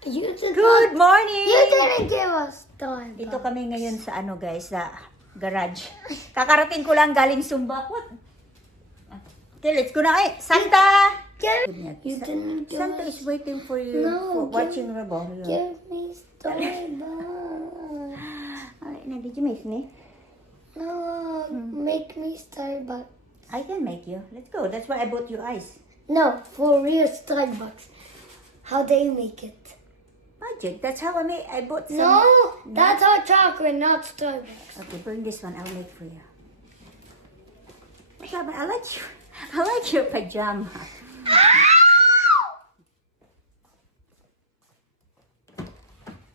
Good morning! You didn't give us time. Dito kami ngayon sa ano guys, sa garage. Kakarating ko lang galing Sumba. What? Okay, let's go na eh. Santa! You didn't give Santa us. is waiting for you for watching Rabo. Give me Starbucks. Alright, now did you miss me? No, make me Starbucks. I can make you. Let's go. That's why I bought you ice. No, for real Starbucks. How they make it? Magic. That's how I bought some. No, that's our chocolate, not Starbucks. Okay, bring this one. I'll make for you. I like you. I like your pajama.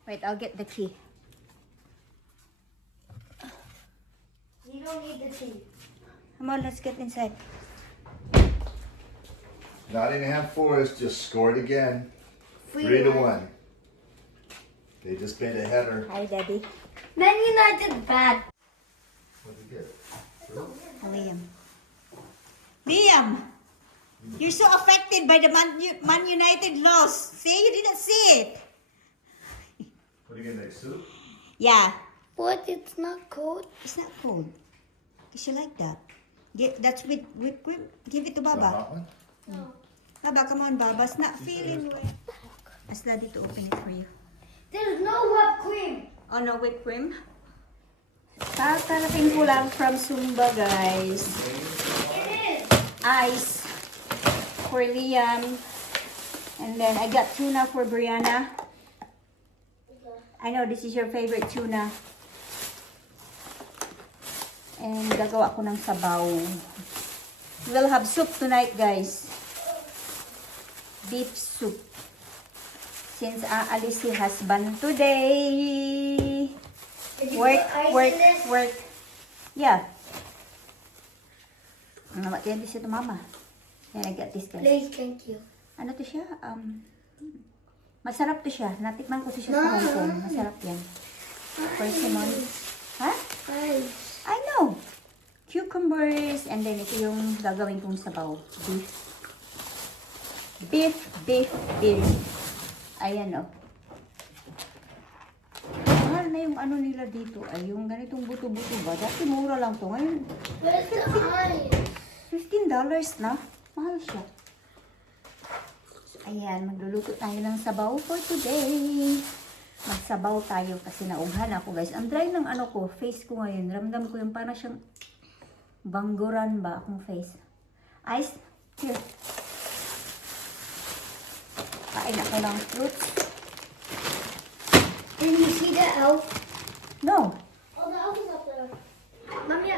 Wait, I'll get the key. You don't need the tea. Come on, let's get inside. Nottingham Forest just scored again. 3-1. They just made a header. Hi, Daddy. Man United bad. What'd you get? Liam. Liam! You're so affected by the Man United loss. See, you didn't see it. What are you getting, like soup? Yeah. What? It's not cold. It's not cold. Because you like that. That's with whipped cream. Give it to The Baba. hot one? Baba, come on, Baba's not feeling well. Ask Daddy to open it for you. There's no whipped cream. Oh, no whipped cream? Kakarating ko lang from Sumba, guys. It is. Ice for Liam. And then I got tuna for Brianna. I know this is your favorite tuna. And gagawa ko ng sabaw. We'll have soup tonight, guys. Beef soup. Since aalis si husband today. Did you Work, put ice work, in this? work. Yeah. What yan this to Mama? And I got this, guys. Please, thank you. Ano to siya? Masarap to siya. Natikman ko to siya sa Hong Kong. Masarap yan. Persimmon. Ha? Ice. I know. Cucumbers. And then ito yung gagawin kong sabaw. Beef. Beef, beef, beef. Ayan o. Mahal na yung ano nila dito. Ay, yung ganitong buto-buto ba? Dati mura lang to. Ngayon, Where's the ice? $15 na. Mahal siya. Ayan, magluluto tayo ng sabaw for today. Magsabaw tayo kasi naughan ako, guys. Ang dry ng ano ko, face ko ngayon. Ramdam ko yung parang siyang bangguran ba akong face. Ice, here. Kain ako ng fruits. Can you see the elf? No. Oh, the elf is up there. Mommy,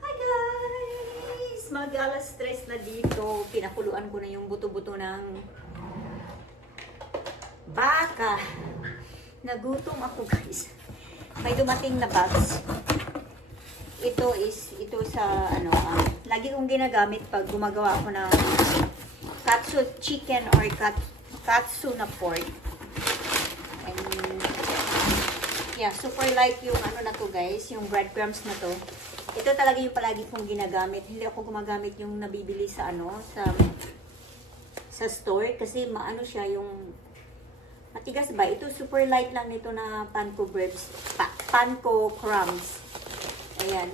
Hi guys! Mag-alas stress na dito. Pinakuluan ko na yung buto-buto ng baka. Nagutom ako, guys. May dumating na box. Ito sa ano, lagi kong ginagamit pag gumagawa ako ng katsu chicken or katsu na pork. And yeah, super light yung ano na to, guys, yung breadcrumbs na to. Ito talaga yung palagi kong ginagamit. Hindi ako gumagamit yung nabibili sa ano, sa store kasi maano siya yung matigas ba? Ito super light lang nito na panko breads, panko crumbs. Ayan.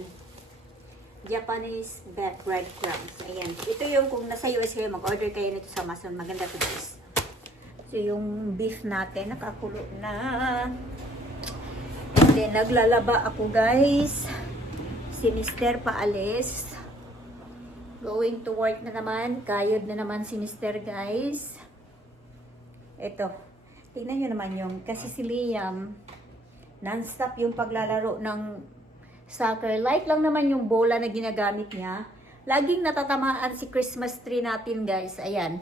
Japanese breadcrumbs. Ayan. Ito yung kung nasa US kayo, mag-order kayo nito sa Amazon. Maganda to, guys. So yung beef natin nakakulo na. And then naglalaba ako, guys. Si Mr. paalis. Going to work na naman. Kayod na naman si Mr. guys. Ito. Tingnan nyo naman yung, kasi si Liam, non-stop yung paglalaro ng soccer. Light lang naman yung bola na ginagamit niya. Laging natatamaan si Christmas tree natin, guys. Ayan.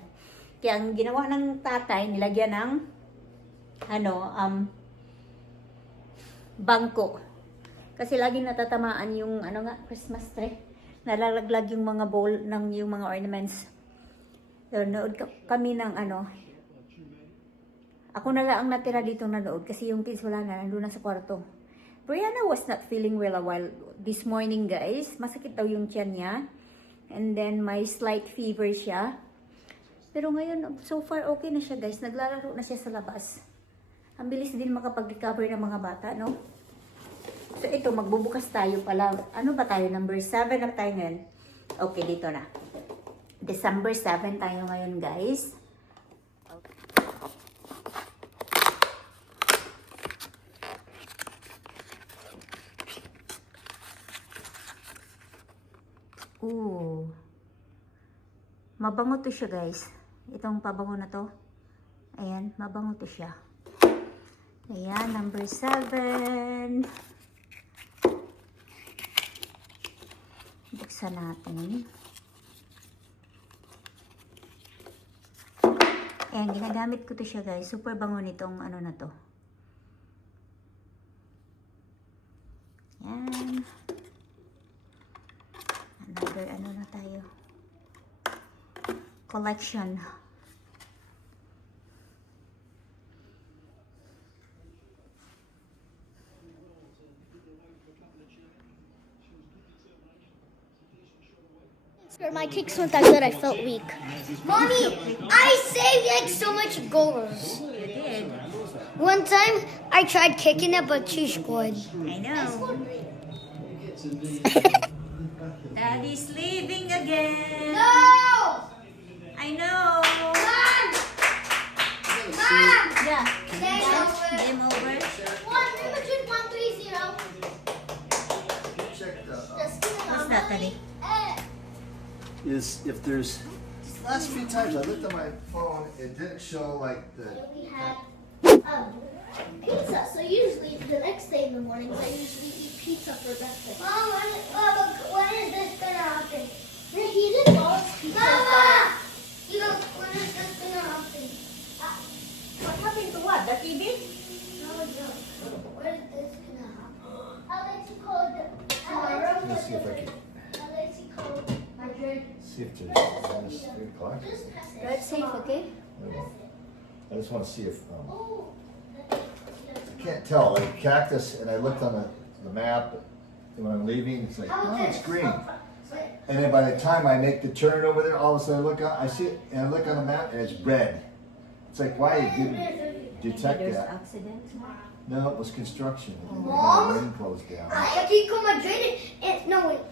Kaya ang ginawa ng tatay, nilagyan ng, bangko. Kasi laging natatamaan yung, Christmas tree. Nalalaglag yung mga bowl, yung mga ornaments. So, nood kami ng, Ako na lang ang natira dito na loob kasi yung kids wala na, nandun na sa kwarto. Brianna was not feeling well a while this morning, guys. Masakit daw yung tiyan niya. And then, may slight fever siya. Pero ngayon, so far, okay na siya, guys. Naglalaro na siya sa labas. Ang bilis din makapag-recover ng mga bata, no? So, ito, magbubukas tayo pala. Ano ba tayo? Number 7 na tayo ngayon. Okay, dito na. December 7 tayo ngayon, guys. Ooh. Mabango to siya, guys. Itong pabango na to. Ayan, mabango to siya. Ayan, number 7. Buksan natin. Ayan, ginagamit ko to siya, guys. Super bango nitong ano na to. Ayan. Another ano na tayo. Collection. My kicks weren't that good. I felt weak. Mommy, I saved like so much goals. You did. One time I tried kicking it, but she scored. I know. Daddy's leaving again. No! I know. Mom! Mom! Yeah. Game over. Game over. 1-3-0. Check the, What's that, Daddy? is if there's last few times I looked at my phone, it didn't show like the. We had pizza. So usually the next day in the mornings, I usually eat pizza for breakfast. Mom, when is this gonna happen? He didn't always pizza. Mama! You know, when is this gonna happen? What happened to what? The TV? No. When is this gonna happen? I like to call it Tomorrow? Let's see if I can I like to call it Madrid. see if there's it's 3 o'clock. just pass it. Drive safe, okay? I just want to see if Oh. I can't tell. Like cactus, and I looked on the map when I'm leaving. It's like, oh, it's green. And then by the time I make the turn over there, all of a sudden I look out, I see it, and I look on the map, and it's red. It's like, why it didn't detect There's that? accidents. No, it was construction. Mom? The wind closed down. Atletico Madrid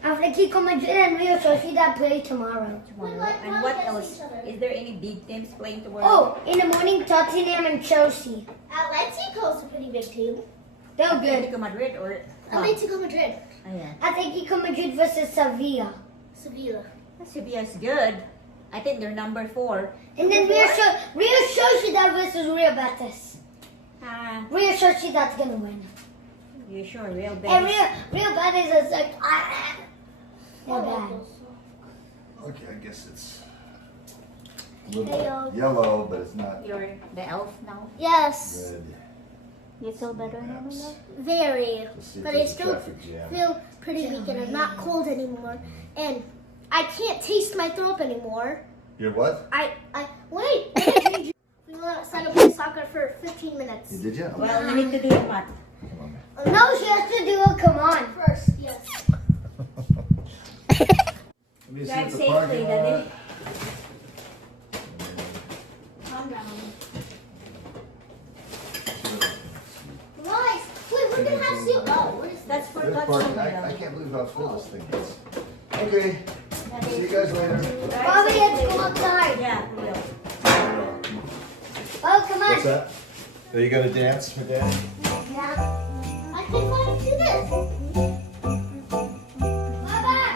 Atletico Madrid and Real Sociedad play tomorrow. Tomorrow. And what else? Is there any big teams playing tomorrow? Oh, in the morning, Tottenham and Chelsea. Atletico's a pretty big team. They're good. Atletico Madrid or? Atletico Madrid. Ayan. Atletico Madrid versus Sevilla. Sevilla. Sevilla is good. I think they're number 4. And then Real Sociedad versus Real Betis. Real Sociedad's gonna win. You sure? Real And big. Real Betis is like, they're bad. Okay, I guess it's a little yellow, but it's not You're the elf now. Yes. red. You feel better now, my love? Very. Let's see if But I there's a still traffic jam. feel pretty weak and I'm not cold anymore. And I can't taste my throat anymore. You're what? Wait. We went outside and played soccer for 15 minutes. You did you? Well, you need to do your math. Come on, man. No, she has to do a come on. First, yes. Let me see Drive what the safely, parking Daddy. lot. Calm down. Nice. Wait, we're gonna have soup. Oh, what is that? That's for There's God's parking. sake, I my love. can't believe how full this thing is. Okay, see you guys later. Drive Bobby, let's safely. go outside. Yeah, we will. Oh, come What's on. that? Are you gonna dance for Dad? Yeah. I can finally do this. Bye-bye.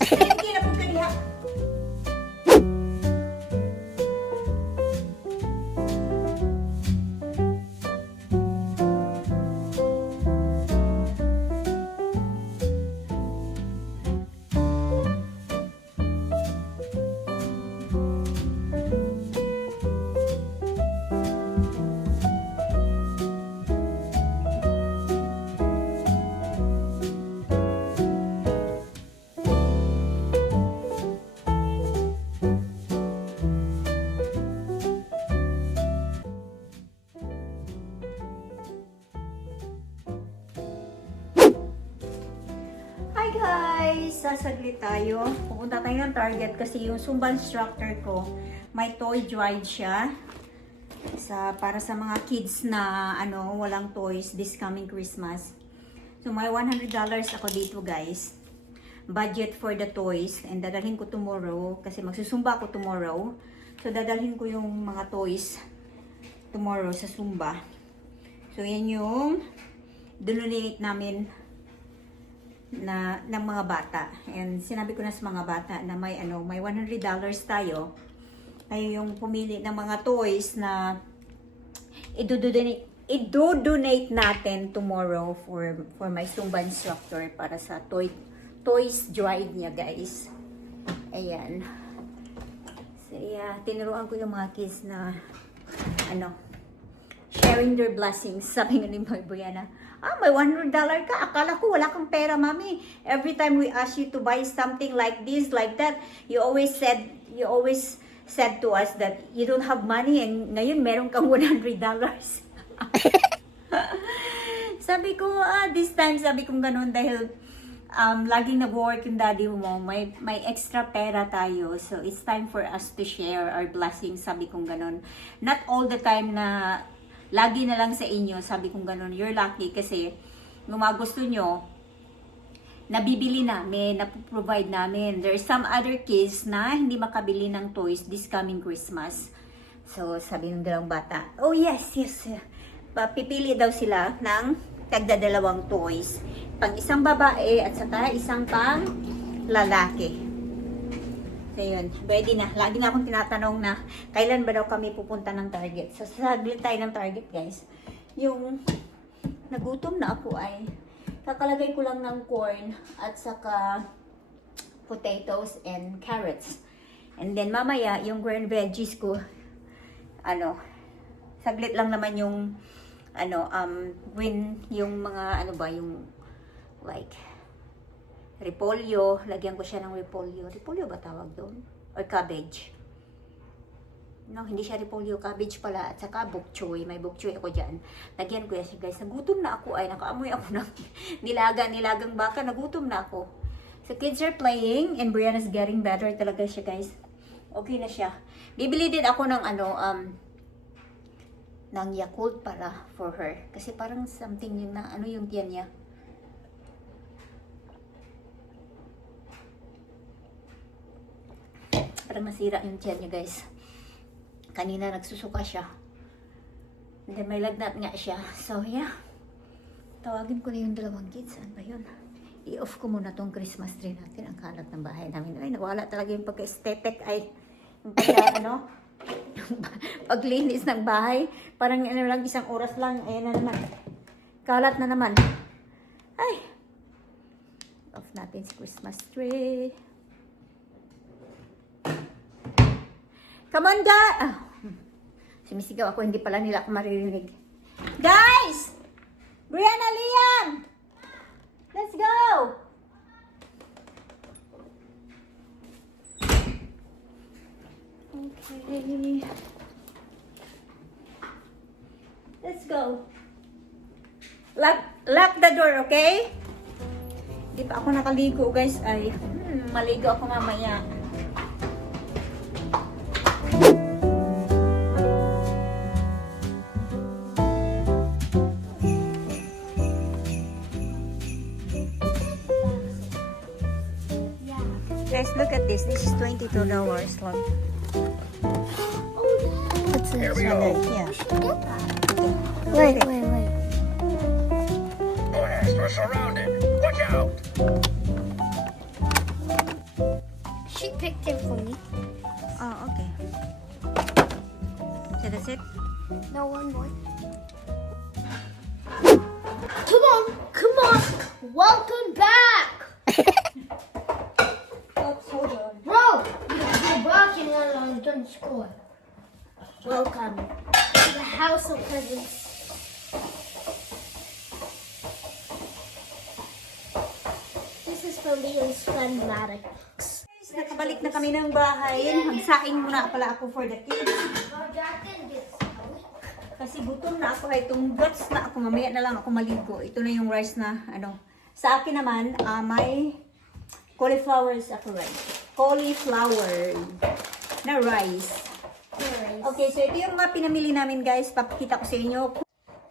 Sige na po ka diha. sasaglit tayo. Pupunta tayo ng Target kasi yung Zumba instructor ko, may toy drive siya. Para sa mga kids na walang toys this coming Christmas. So may $100 ako dito guys. Budget for the toys. And dadalhin ko tomorrow kasi magsusumba ako tomorrow. So dadalhin ko yung mga toys tomorrow sa Zumba. So yan yung donate namin ng mga bata. And sinabi ko na sa mga bata na may $100 tayo. Tayo yung pumili ng mga toys na i-donate natin tomorrow for my Zumba instructor para sa toys drive niya, guys. Ayan. So, yeah, tinuruan ko yung mga kids na sharing their blessings. Sabi nga ni Brianna, may $100 ka. Akala ko wala kang pera, mami. Every time we ask you to buy something like this, like that, you always said to us that you don't have money and ngayon meron kang $100. Sabi ko, this time, sabi kong ganun dahil laging nag-work yung daddy mo, may extra pera tayo. So, it's time for us to share our blessings. Sabi kong ganun. Not all the time na lagi na lang sa inyo, sabi kong ganun, you're lucky kasi kung gusto nyo, nabibili namin, napoprovide namin. There are some other kids na hindi makabili ng toys this coming Christmas. So, sabi ng dalawang bata, oh yes. Pipili daw sila ng tagdadalawang toys. Pang isang babae at saka isang pang lalaki. So yun, ready na. Lagi na akong tinatanong na kailan ba daw kami pupunta ng Target. So saglit tayo ng Target guys. Yung nagutom na ako ay kakalagay ko lang ng corn at saka potatoes and carrots. And then mamaya yung green veggies ko saglit lang naman yung yung mga yung like repolyo, lagyan ko siya ng repolyo. Repolyo ba tawag doon? Or cabbage? No, hindi siya repolyo, cabbage pala. At saka bok choy, may bok choy ako dyan. Lagyan ko yan siya guys. Nagutom na ako ay, nakaamoy ako ng nilagang baka, nagutom na ako. So kids are playing and Brianna's getting better talaga siya guys. Okay na siya. Bibili din ako ng ng Yakult para for her. Kasi parang something yung yung tiyan niya. Parang nasira yung tiyan niya guys. Kanina nagsusuka siya. And then may lagnat nga siya. So yeah. Tawagin ko na yung dalawang kids. Ano ba yun? I-off ko muna tong Christmas tree natin. Ang kalat ng bahay namin. Ay, nawala talaga yung pagka-aesthetic. Ay, yung pagka paglinis ng bahay. Parang lang, isang oras lang. Ayan na naman. Kalat na naman. Ay. Off natin si Christmas tree. Come on, guys! Sumisigaw ako, hindi pala nila ako maririnig. Guys! Brianna, Liam! Let's go! Okay. Let's go. Lock the door, okay? Hindi pa ako nakaligo, guys. Ay, maligo ako mamaya. Guys, look at this. This is $22 long. What's this? Here we go. Yeah. Wait. We're surrounded. Watch out! She picked it for me. Oh, okay. So that's it? No, one more. Come on. Welcome back. Oops, hold on. Bro, you're barking and I don't score. Welcome to the house of presents. This is for Liam's friend Maddox. Nakabalik na kami ng bahay. Magsaing muna pala ako for the kids. Kasi gutom na ako. Itong guts na ako. Mamaya na lang ako maligo. Ito na yung rice na Sa akin naman, may Cauliflower sa rice. Cauliflower na rice. Okay, so ito yung mga pinamili namin guys. Papakita ko sa inyo. So,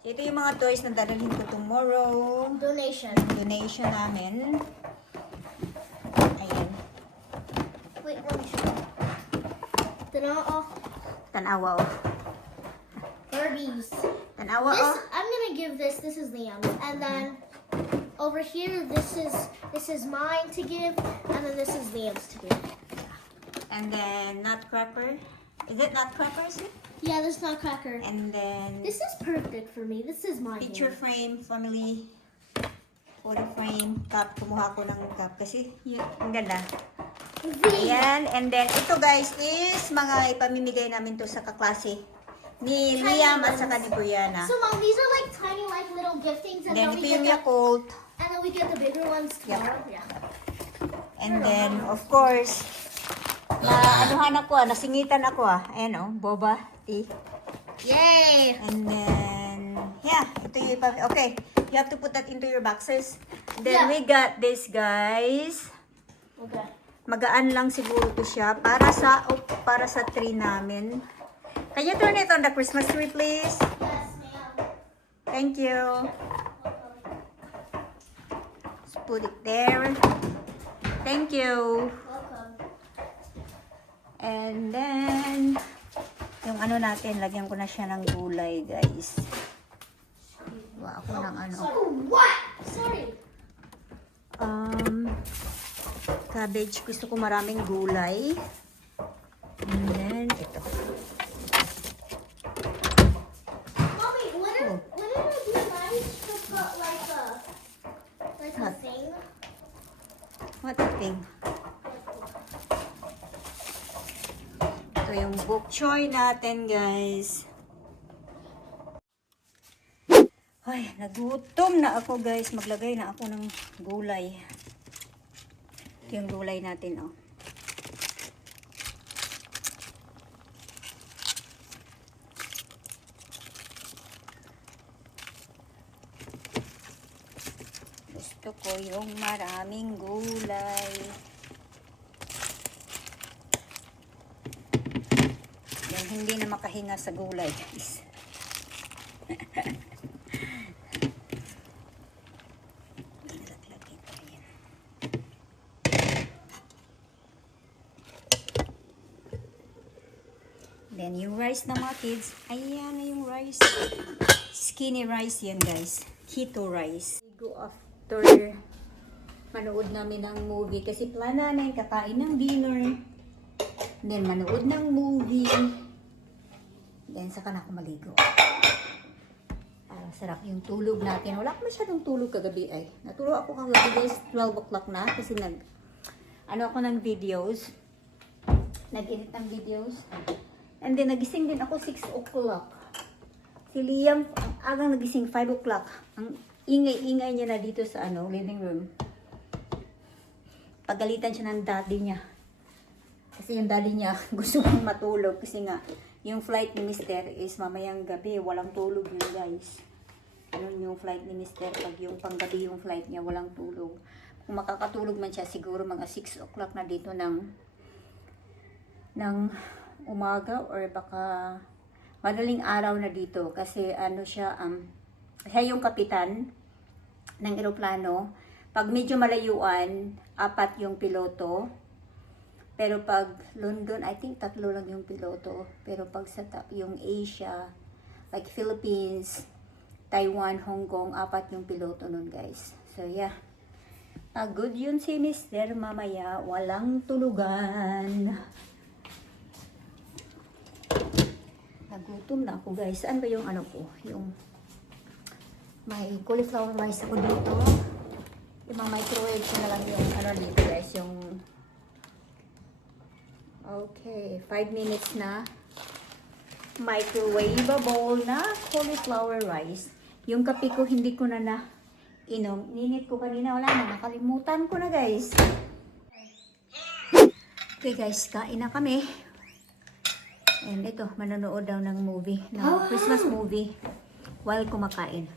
ito yung mga toys na dadalhin ko tomorrow. Donation. Donation namin. Ayan. Wait, let me show you. Tanawa. Tanawa oh. Barbies. Tanawa This, oh. I'm gonna give this. This is Liam's, and then over here, this is mine to give, and then this is Liam's to give. And then nutcracker. Is it nutcrackers? Yeah, this nutcracker. And then This is perfect for me. This is mine. picture frame, family photo frame, cup. Kumuha ko ng cup kasi yun, ang ganda. Ayan, and then ito guys is mga ipamimigay namin to sa kaklase ni Liam at saka ni Brianna. So, Mom, these are like tiny, like little giftings, and Then then ito we yung get Yakult. and then we get the bigger ones tomorrow. Yeah. And then, of course, anuhan ako nasingitan ako ayan boba tea. Yay! And then, yeah, ito yung okay, you have to put that into your boxes. Then Yeah. we got this guys. Okay. Magaan lang siguro to siya para sa tree namin. Can you turn it on the Christmas tree please? Yes, ma'am. Thank you. Let's put it there. Thank you. Welcome. And then, yung ano natin, lagyan ko na siya ng gulay, guys. Gawa ako ng ano. Oh, what? Sorry. Cabbage. Gusto ko maraming gulay. And then, ito. Mommy, when did I manage to put like a What? thing? What a thing. Ito yung bok choy natin, guys. Ay, nagutom na ako, guys. Maglagay na ako ng gulay. Ito yung gulay natin, oh. Gusto ko yung maraming gulay. Yung hindi na makahinga sa gulay, guys. Nalaglag ito, ayan. Then, yung rice ng mga kids, ayan na yung rice. Skinny rice yan, guys. Keto rice. Go after manood namin ng movie. Kasi plan namin kakain ng dinner. Then, manood ng movie. Then, saka na ako maligo. Sarap yung tulog natin. Wala ko masyadong tulog kagabi ay. Natulog ako kagabi guys, 12 o'clock na. Kasi ano ako ng videos. Nag-edit ng videos. And then, nagising din ako 6 o'clock. Si Liam, agang nagising 5 o'clock. Ang ingay-ingay niya na dito sa living room. Pagalitan siya ng daddy niya. Kasi yung daddy niya gusto kong matulog. Kasi nga, yung flight ni Mister is mamayang gabi. Walang tulog yun guys. Ganun yung flight ni Mister. Pag yung panggabi yung flight niya, walang tulog. Kung makakatulog man siya, siguro mga 6 o'clock na dito ng umaga or baka madaling araw na dito. Kasi siya yung kapitan ng eroplano. Pag medyo malayuan, 4 yung piloto. Pero pag London, I think 3 lang yung piloto. Pero pag sa top, yung Asia, like Philippines, Taiwan, Hong Kong, 4 yung piloto nun guys. So yeah. Good yun si Mister mamaya. Walang tulugan. Nagutom na ako guys. Saan ba yung ko? Yung may cauliflower rice ako dito. I-microwave ko na lang yung dito guys. Yung okay, 5 minutes na. Microwavable na cauliflower rice. Yung kape ko hindi ko na inom. Ninit ko kanina. Wala na. Nakalimutan ko na guys. Okay guys, kain na kami. And ito, manonood daw ng movie. Ng Christmas movie. While kumakain.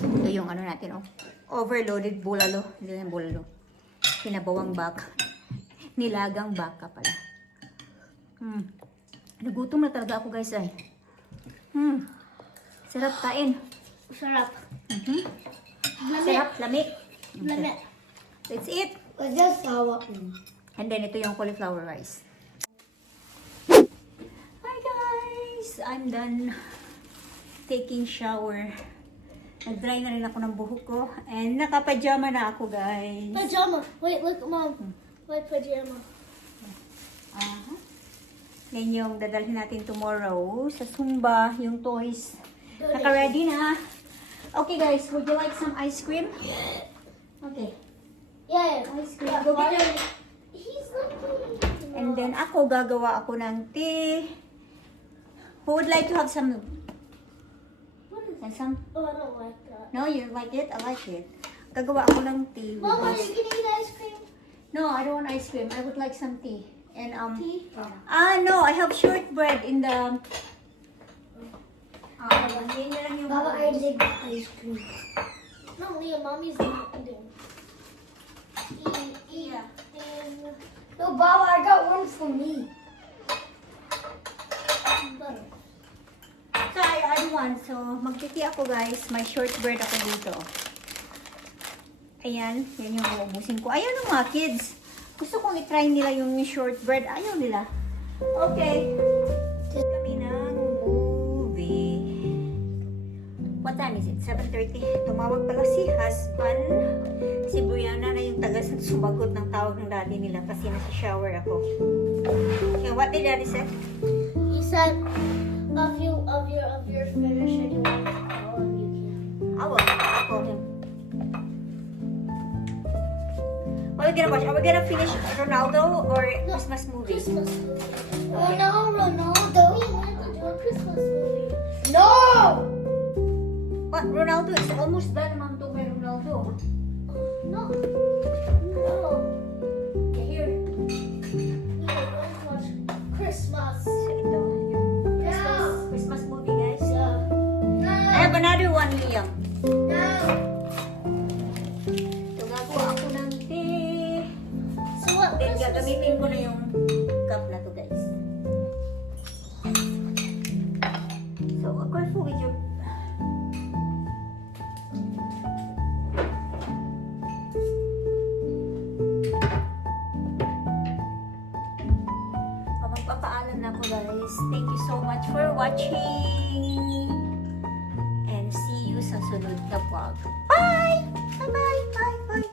Ito yung natin, oh. overloaded bulalo. Hindi lang bulalo. Kinabawang baka. Nilagang baka pala. Nagutom na talaga ako guys ay. Sarap kain. Sarap. Sarap, lamig. Lamig. That's it. It's just sour. And then ito yung cauliflower rice. Hi guys! I'm done taking shower. Nag-dry na rin ako ng buhok ko. And nakapajama na ako guys. Pajama. Wait, look, Mom. My pajama. Yan yung dadalhin natin tomorrow sa Zumba, yung toys. Naka-ready na. Okay guys, would you like some ice cream? Okay. Yeah. Ice cream. Go get it. He's looking. And then ako, gagawa ako ng tea. Who would like to have some? And some? Oh, I don't like that. No, you like it? I like it. Gagawa ako ng tea. with Mom, are this. you gonna eat ice cream? No, I don't want ice cream. I would like some tea. And Tea? no, I have shortbread in the yun na lang yung Baba, I dig ice cream. No, Leah, Mommy's not eating. Yeah. No, Baba, I got one for me. Butter. So, I add one. So, magtiti ako guys. May shortbread ako dito. Ayan. Yan yung uubusin ko. Ayaw ng mga kids. Gusto kong i-try nila yung shortbread. Ayaw nila. Okay. Kami ng movie. What time is it? 7:30. Tumawag pala si husband. Si Brianna na yung tagas na sumagot ng tawag ng daddy nila kasi nasa shower ako. Okay, what did daddy say? He said, of your finish and you want to call and you can. I will. I'll call him. What are we gonna watch? Are we gonna finish Ronaldo or Christmas movie? Christmas movie. Oh no, Ronaldo. We want to do a Christmas movie. No! What? Ronaldo is almost done, Mom. To by Ronaldo. No. No. Okay, here. We want to watch Christmas. So, ito. Yung No. Christmas movie, guys. No! I have another one, Liam. No! So, gagawa ako ng tea. So what Then, Christmas gagamitin ko na movie? yung cup na to, guys. So, careful with your... Magpapaalam na ako, guys. Thank you so much for watching. And see you sa sunod na vlog.